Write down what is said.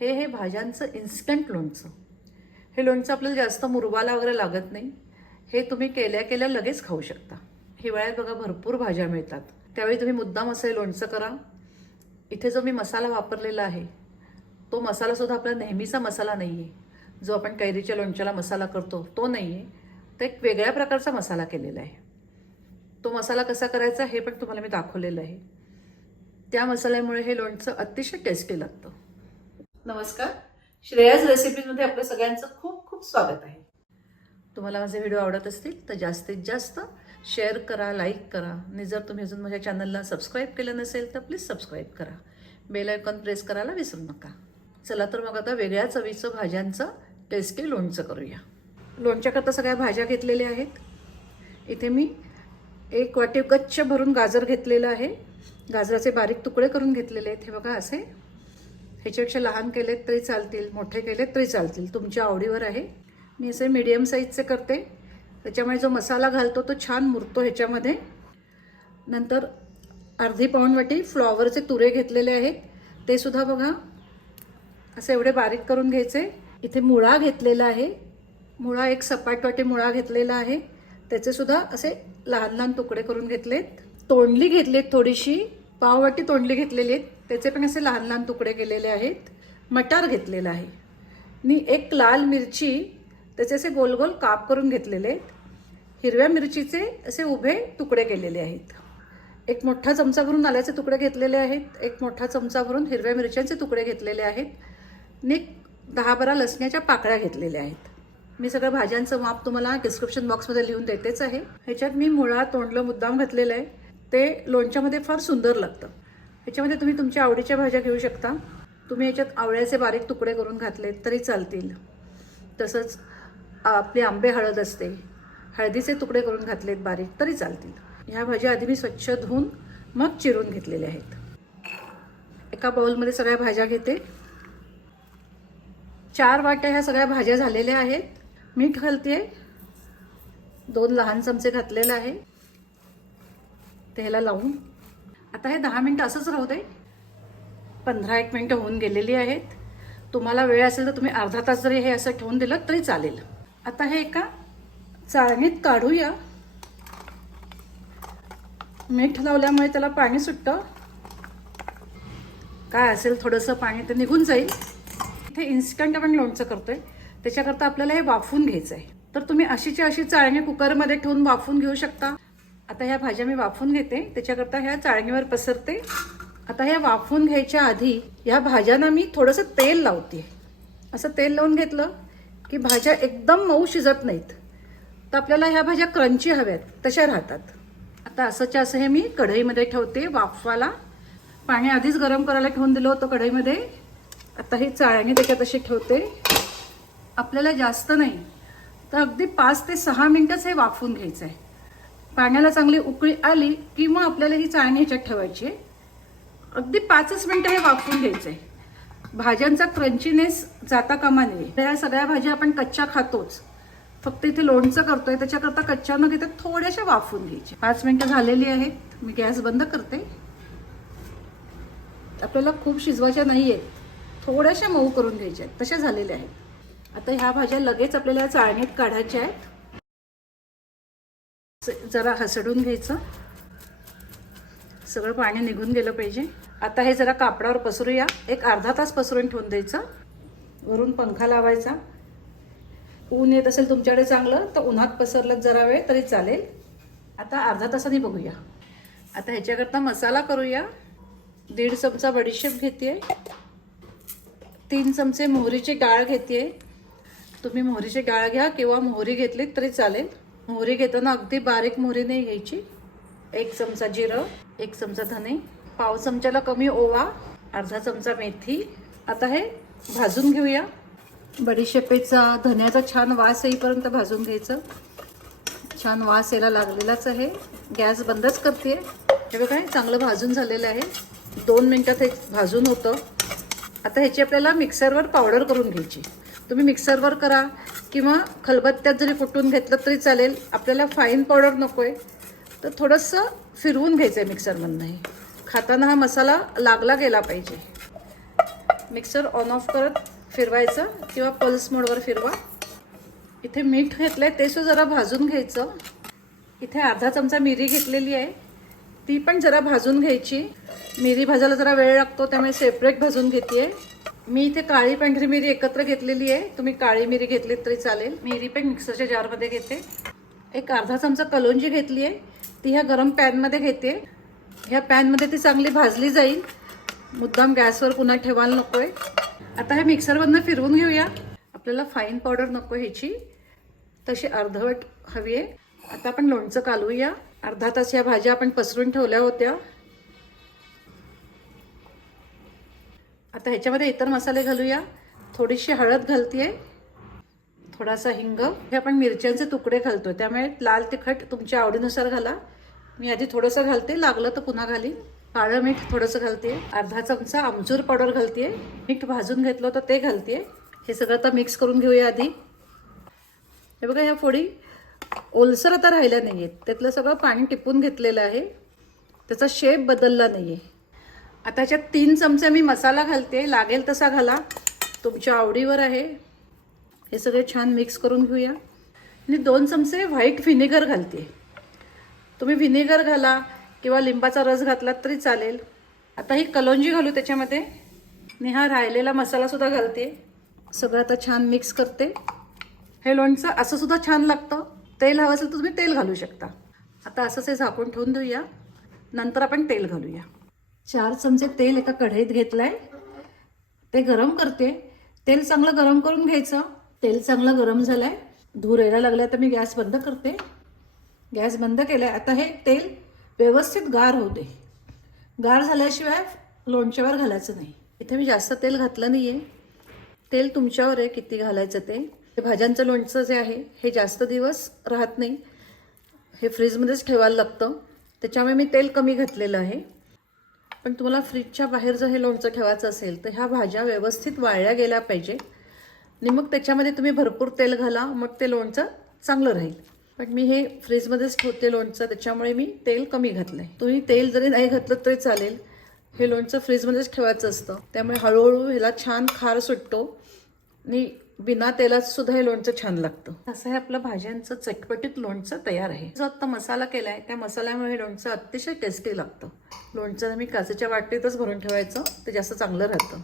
हे हे भाज्यांचं इन्स्टंट लोणचं. हे लोणचं आपल्याला जास्त मुरवाला वगैरे लागत नाही. हे तुम्ही केल्या केल्या लगेच खाऊ शकता. हिवाळ्यात बघा भरपूर भाज्या मिळतात. त्यावेळी तुम्ही मुद्दाम असं हे लोणचं करा. इथे जो मी मसाला वापरलेला आहे तो मसालासुद्धा आपला नेहमीचा मसाला नाही आहे जो आपण कैरीच्या लोणच्याला मसाला करतो तो नाही आहे तर एक वेगळ्या प्रकारचा मसाला केलेला आहे. तो मसाला कसा करायचा हे पण तुम्हाला मी दाखवलेलं आहे. त्या मसाल्यामुळे हे लोणचं अतिशय टेस्टी लागतं. नमस्कार. श्रेयाज रेसिपीजमध्ये आपल्या सगळ्यांचं खूप खूप स्वागत आहे. तुम्हाला माझे व्हिडिओ आवडत असतील तर जास्तीत जास्त शेअर करा लाईक करा. आणि जर तुम्ही अजून माझ्या चॅनलला सबस्क्राईब केलं नसेल तर प्लीज सबस्क्राईब करा. बेल आयकॉन प्रेस करायला विसरू नका. चला तर मग आता वेगळ्या चवीचं भाज्यांचं टेस्टी लोणचं करूया. लोणच्याकरता सगळ्या भाज्या घेतलेल्या आहेत. इथे मी एक वाटी गच्च भरून गाजर घेतलेलं आहे. गाजराचे बारीक तुकडे करून घेतलेले आहेत. हे बघा असे ह्याच्यापेक्षा लहान केलेत तरी चालतील मोठे केलेत तरी चालतील. तुमच्या आवडीवर आहे. मी असे मीडियम साईजचे करते. त्याच्यामुळे जो मसाला घालतो तो छान मुरतो ह्याच्यामध्ये. नंतर अर्धी पाऊणवाटी फ्लॉवरचे तुरे घेतलेले आहेत. ते सुद्धा बघा. असे एवढे बारीक करून घ्यायचे. इथे मुळा घेतलेला आहे. मुळा एक सपाट वाटी मुळा घेतलेला आहे. त्याचे सुद्धा असे लहान लहान तुकडे करून घेतलेत. तोंडली घेतलीत थोडीशी. पाववाटी तोंडली घेतलेली आहेत. त्याचे पण असे लहान लहान तुकडे केलेले आहेत. मटार घेतलेला आहे. आणि एक लाल मिरची त्याचे असे गोल गोल काप करून घेतलेले आहेत. हिरव्या मिरचीचे असे उभे तुकडे केलेले आहेत. एक मोठा चमचा भरून आल्याचे तुकडे घेतलेले आहेत. एक मोठा चमचा भरून हिरव्या मिरच्यांचे तुकडे घेतलेले आहेत. आणि एक दहा बारा लसण्याच्या पाकळ्या घेतलेल्या आहेत. मी सगळ्या भाज्यांचं माप तुम्हाला डिस्क्रिप्शन बॉक्समध्ये लिहून देतेच आहे. ह्याच्यात मी मुळा तोंडलं मुद्दाम घातलेलं आहे. ते लोणच्यामध्ये फार सुंदर लागतं. याच्यामध्ये तुम्ही तुमच्या आवडीच्या भाज्या घेऊ शकता. तुम्ही याच्यात आवळ्याचे बारीक तुकडे करून घातले तरी चालतील. तसंच आपली आंबे हळद असते. हळदीचे तुकडे करून घातलेत बारीक तरी चालतील. ह्या भाज्या आधी मी स्वच्छ धुवून मग चिरून घेतलेल्या आहेत. एका बाउलमध्ये सगळ्या भाज्या घेते. चार वाट्या ह्या सगळ्या भाज्या झालेल्या आहेत. मीठ घालते. दोन लहान चमचे घातलेले आहे. तेला लावून आता हे दहा मिनटं असंच राहू दे. पंधरा एक मिनटं होऊन गेलेली आहेत. तुम्हाला वेळ असेल तर तुम्ही अर्धा तास जरी हे असं ठेवून दिलं तरी चालेल. आता हे एका चाळणीत काढूया. मीठ लावल्यामुळे त्याला पाणी सुटतं. काय असेल थोडंसं पाणी तर निघून जाईल. इथे इन्स्टंट आपण लोणचं करतोय. त्याच्याकरता आपल्याला हे वाफवून घ्यायचं आहे तर तुम्ही अशीची अशी चाळणी कुकरमध्ये ठेवून वाफवून घेऊ शकता. आता ह्या भाज्या मी वाफून घेते. त्याच्याकरता ह्या चाळणीवर पसरते. आता ह्या वाफवून घ्यायच्या आधी ह्या भाज्यांना मी थोडंसं तेल लावते. असं तेल लावून घेतलं की भाज्या एकदम मऊ शिजत नाहीत. तर आपल्याला ह्या भाज्या क्रंची हव्यात तशा राहतात. आता असंच्या असं हे मी कढईमध्ये ठेवते वाफवाला. पाणी आधीच गरम करायला ठेवून दिलं होतं कढईमध्ये. आता हे चाळणी त्याच्यात अशी ठेवते. आपल्याला जास्त नाही. तर अगदी पाच ते सहा मिनटंच हे वाफवून घ्यायचं आहे पाण्याला चांगली उकळी आली की मग आपल्याला ही चाळणी ह्याच्यात ठेवायची आहे. अगदी पाचच मिनटं हे वाफवून घ्यायचं आहे भाज्यांचा क्रंचीनेस जाता कामा नये. या सगळ्या भाज्या आपण कच्च्या खातोच. फक्त इथे लोणचं करतोय त्याच्याकरता कच्च्या न घेता थोड्याशा वाफवून घ्यायच्या. पाच मिनटं झालेली आहेत. मी गॅस बंद करते. आपल्याला खूप शिजवायच्या नाही आहेत थोड्याशा मऊ करून घ्यायच्या आहेत. तशा झालेल्या आहेत. आता ह्या भाज्या लगेच आपल्याला चाळणीत काढायच्या आहेत. जरा हसडून घ्यायचं. सगळं पाणी निघून गेलं पाहिजे. आता हे जरा कापडावर पसरूया. एक अर्धा तास पसरून ठेवून द्यायचं. वरून पंखा लावायचा. ऊन येत असेल तुमच्याकडे चांगलं तर उन्हात पसरलं जरा वेळ तरी चालेल. आता अर्धा तासाने बघूया. आता ह्याच्याकरता मसाला करूया. दीड चमचा बडीशेप घेते तीन चमचे मोहरीची डाळ घेते तुम्ही मोहरीची डाळ घ्या किंवा मोहरी घेतली तरी चालेल. मोहरी घेताना अगदी बारीक मोहरी नाही घ्यायची. एक चमचा जिरं एक चमचा धने पाव चमच्याला कमी ओवा अर्धा चमचा मेथी. आता हे भाजून घेऊया. बडीशेपेचा धन्याचा छान वास येईपर्यंत भाजून घ्यायचं. छान वास यायला लागलेलाच आहे. गॅस बंदच करते हे बघा चांगलं भाजून झालेलं आहे. दोन मिनटात हे भाजून होतं. आता ह्याची आपल्याला मिक्सरवर पावडर करून घ्यायची. तुम्ही मिक्सरवर करा. किंवा खलबत्त्यात जरी कुटून घेतलं तरी चालेल. आपल्याला फाईन पावडर नको आहे तर थोडंसं फिरवून घ्यायचं आहे मिक्सरमधनंही खाताना हा मसाला लागला गेला पाहिजे. मिक्सर ऑन ऑफ करत फिरवायचं किंवा पल्स मोडवर फिरवा. इथे मीठ घेतलं आहे तेसुद्धा जरा भाजून घ्यायचं. इथे अर्धा चमचा मिरी घेतलेली आहे. ती पण जरा भाजून घ्यायची. मिरी भाजायला जरा वेळ लागतो त्यामुळे सेपरेट भाजून घेते मी इथे काळी पांढरी मिरी एकत्र घेतलेली आहे. तुम्ही काळी मिरी घेतली तरी चालेल. मिरी पण मिक्सरच्या जारमध्ये घेते. एक अर्धा चमचा कलोंजी घेतली आहे. ती ह्या गरम पॅनमध्ये घेते. ह्या पॅनमध्ये ती चांगली भाजली जाईल. मुद्दाम गॅसवर पुन्हा ठेवायला नको आहे आता हे मिक्सरमधनं फिरवून घेऊया. आपल्याला फाईन पावडर नको ह्याची. तशी अर्धवट हवी आहे. आता आपण लोणचं कालवूया. अर्धा तास या भाज्या आपण पसरून ठेवल्या होत्या. आता ह्याच्यामध्ये इतर मसाले घालूया. थोडीशी हळद घालतीये. थोडासा हिंग. हे आपण मिरच्यांचे तुकडे घालतो त्यामुळे लाल तिखट तुमच्या आवडीनुसार घाला. मी आधी थोडंसं घालते. लागलं तर पुन्हा घालीन. काळं मीठ थोडंसं घालते अर्धा चमचा आमचूर पावडर घालते मीठ भाजून घेतलं तर ते घालते हे सगळं आता मिक्स करून घेऊया आधी. हे बघा ह्या फोडी ओलसर आता राहिल्या नाही आहेत त्यातलं सगळं पाणी टिपून घेतलेलं आहे. त्याचा शेप बदलला नाही आहे आता ह्याच्यात तीन चमचे मी मसाला घालते. लागेल तसा घाला. तुमच्या आवडीवर आहे. हे सगळे छान मिक्स करून घेऊया. आणि दोन चमचे व्हाईट व्हिनेगर घालते. तुम्ही व्हिनेगर घाला किंवा लिंबाचा रस घातलात तरी चालेल. आता ही कलोंजी घालू त्याच्यामध्ये. मी हा राहिलेला मसालासुद्धा घालते. सगळं आता छान मिक्स करते. हे लोणचं असं सुद्धा छान लागतं. तेल हवं असेल तर तुम्ही तेल घालू शकता. आता असंच हे झाकून ठेवून देऊया. नंतर आपण तेल घालूया. चार चमचे तेल एका कढईत घेतलं आहे ते गरम करते. तेल चांगलं गरम करून घ्यायचं. तेल चांगलं गरम झालं आहे धूर यायला लागला तर मी गॅस बंद करते. गॅस बंद केला आहे आता हे तेल व्यवस्थित गार होऊ दे. गार झाल्याशिवाय लोणच्यावर घालायचं नाही. इथे मी जास्त तेल घातलं नाही आहे तेल तुमच्यावर आहे किती घालायचं ते. हे भाज्यांचं लोणचं जे आहे हे जास्त दिवस राहत नाही. हे फ्रीजमध्येच ठेवायला लागतं. त्याच्यामुळे मी तेल कमी घातलेलं आहे. पण तुम्हाला फ्रीजच्या बाहेर जर हे लोणचं ठेवायचं असेल तर ह्या भाज्या व्यवस्थित वाळल्या गेल्या पाहिजे. आणि मग त्याच्यामध्ये तुम्ही भरपूर तेल घाला मग ते लोणचं चांगलं राहील. पण मी हे फ्रीजमध्येच ठेवते लोणचं त्याच्यामुळे मी तेल कमी घातलं आहे तुम्ही तेल जरी नाही घातलं तरी चालेल. हे लोणचं फ्रीजमध्येच ठेवायचं असतं. त्यामुळे हळूहळू ह्याला छान खार सुटतो. आणि बिना तेलात सुद्धा हे लोणचं छान लागतं. असं हे आपलं भाज्यांचं चटपटीत लोणचं तयार आहे. जो आत्ता मसाला केला आहे त्या मसाल्यामुळे हे लोणचं अतिशय टेस्टी लागतं. लोणचं मी काचेच्या वाटीतच भरून ठेवायचं ते जास्त चांगलं राहतं.